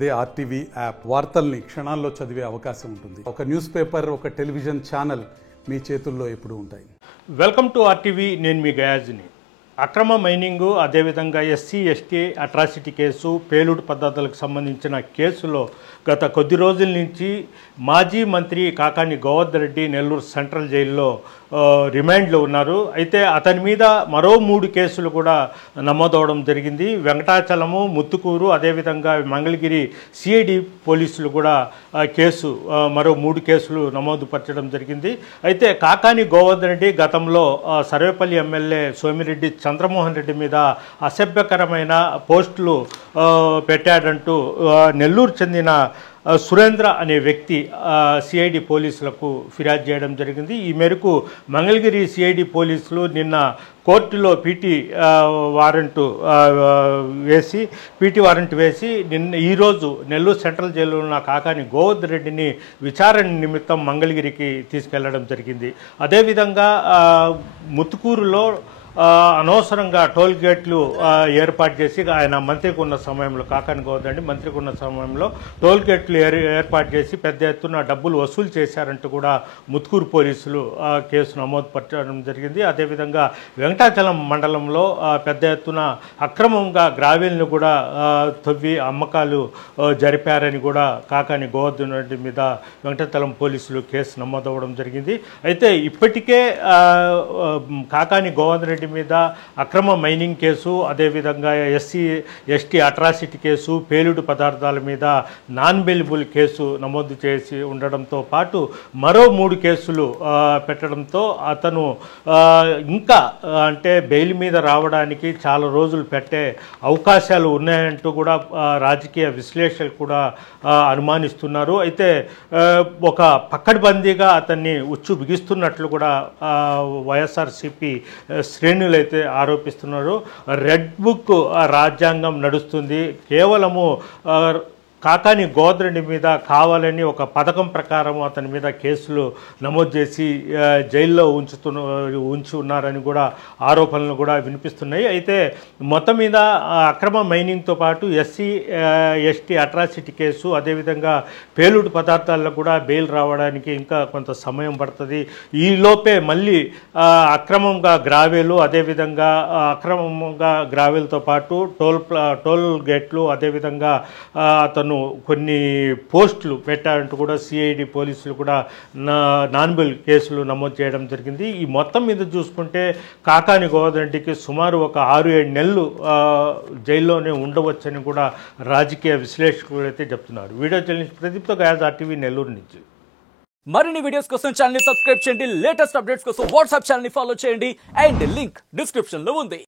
అదే RTV app వార్తల్ని క్షణాల్లో చదివే అవకాశం ఉంటుంది. ఒక న్యూస్ పేపర్, ఒక టెలివిజన్ ఛానల్ మీ చేతుల్లో ఎప్పుడూ ఉంటాయి. Welcome to RTV. నేను మీ గయాజ్ని. అక్రమ మైనింగు, అదేవిధంగా ఎస్సీ ఎస్టీ అట్రాసిటీ కేసు, పేలుడు పద్ధతులకు సంబంధించిన కేసులో గత కొద్ది రోజుల నుంచి మాజీ మంత్రి కాకాని గోవర్ధన్ రెడ్డి నెల్లూరు సెంట్రల్ జైల్లో రిమాండ్లో ఉన్నారు. అయితే అతని మీద మరో 3 కేసులు కూడా నమోదవడం జరిగింది. వెంకటాచలము, ముత్తుకూరు, అదేవిధంగా మంగళగిరి సిఐడి పోలీసులు కూడా మరో 3 కేసులు నమోదుపరచడం జరిగింది. అయితే కాకాని గోవర్ధన్ రెడ్డి గతంలో సర్వేపల్లి ఎమ్మెల్యే సోమిరెడ్డి చంద్రమోహన్ రెడ్డి మీద అసభ్యకరమైన పోస్టులు పెట్టాడంటూ నెల్లూరు చెందిన సురేంద్ర అనే వ్యక్తి సిఐడి పోలీసులకు ఫిర్యాదు చేయడం జరిగింది. ఈ మేరకు మంగళగిరి సిఐడి పోలీసులు నిన్న కోర్టులో పీటీ వారెంట్ వేసి ఈరోజు నెల్లూరు సెంట్రల్ జైల్లో ఉన్న కాకాని గోవర్ధన్ రెడ్డిని విచారణ నిమిత్తం మంగళగిరికి తీసుకెళ్లడం జరిగింది. అదేవిధంగా ముత్తుకూరులో అనవసరంగా టోల్ గేట్లు ఏర్పాటు చేసి ఆయన మంత్రికి ఉన్న సమయంలో, కాకాని గోవర్ధన్ రెడ్డి మంత్రికి ఉన్న సమయంలో టోల్ గేట్లు ఏర్పాటు చేసి పెద్ద ఎత్తున డబ్బులు వసూలు చేశారంటూ కూడా ముత్తుకూరు పోలీసులు కేసు నమోదుపరచడం జరిగింది. అదేవిధంగా వెంకటాచలం మండలంలో పెద్ద ఎత్తున అక్రమంగా గ్రావెల్ను కూడా తవ్వి అమ్మకాలు జరిపారని కూడా కాకాని గోవర్ధన్ రెడ్డి మీద వెంకటాచలం పోలీసులు కేసు నమోదవడం జరిగింది. అయితే ఇప్పటికే కాకాని గోవర్ధన్ రెడ్డి మీద అక్రమ మైనింగ్ కేసు, అదేవిధంగా ఎస్సీ ఎస్టీ అట్రాసిటీ కేసు, పేలుడు పదార్థాల మీద నాన్ బెయిలబుల్ కేసు నమోదు చేసి ఉండడంతో పాటు మరో 3 కేసులు పెట్టడంతో అతను ఇంకా అంటే బెయిల్ మీద రావడానికి చాలా రోజులు పెట్టే అవకాశాలు ఉన్నాయంటూ కూడా రాజకీయ విశ్లేషకులు కూడా అనుమానిస్తున్నారు. అయితే ఒక పక్కడ్బందీగా అతన్ని ఉచ్చు బిగిస్తున్నట్లు కూడా వైఎస్ఆర్సీపీ శ్రేణులైతే ఆరోపిస్తున్నారు. రెడ్ బుక్ రాజ్యాంగం నడుస్తుంది. కేవలము కాకాని గోవర్ధన్ రెడ్డి మీద కావాలని ఒక పథకం ప్రకారం అతని మీద కేసులు నమోదు చేసి జైల్లో ఉంచి ఉన్నారని కూడా ఆరోపణలు కూడా వినిపిస్తున్నాయి. అయితే మొత్తం మీద అక్రమ మైనింగ్తో పాటు ఎస్సీ ఎస్టీ అట్రాసిటీ కేసు, అదేవిధంగా పేలుడు పదార్థాల్లో కూడా బెయిల్ రావడానికి ఇంకా కొంత సమయం పడుతుంది. ఈలోపే మళ్ళీ అక్రమంగా గ్రావెలు, అదేవిధంగా అక్రమంగా గ్రావెల్తో పాటు టోల్ గేట్లు, అదేవిధంగా అతను కొన్ని పోస్టులు పెట్టారంటూ కూడా సిఐడి పోలీసులు కూడా నాన్ బెయిల్ కేసులు నమోదు చేయడం జరిగింది. ఈ మొత్తం మీద చూసుకుంటే కాకాని గోవర్ధన్ రెడ్డికి సుమారు ఒక 6-7 నెలలు జైల్లోనే ఉండవచ్చని కూడా రాజకీయ విశ్లేషకులు అయితే చెప్తున్నారు. వీడియో జర్నలిస్ట్ ప్రదీప్తో గయాజ్, ఆర్టీవీ నెల్లూరు నుంచి. మరిన్ని వీడియోస్ కోసం ఛానల్ ని సబ్స్క్రైబ్ చేయండి. లేటెస్ట్ అప్డేట్స్ కోసం వాట్సాప్ ఛానల్ ని ఫాలో చేయండి. అండ్ లింక్ డిస్క్రిప్షన్ లో ఉంది.